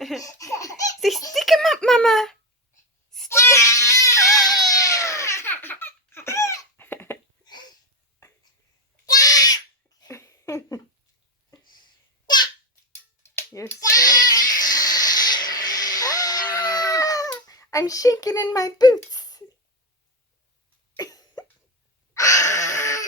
Say, stick him up, Mama. Stick him. You're silly. I'm shaking in my boots. Ah.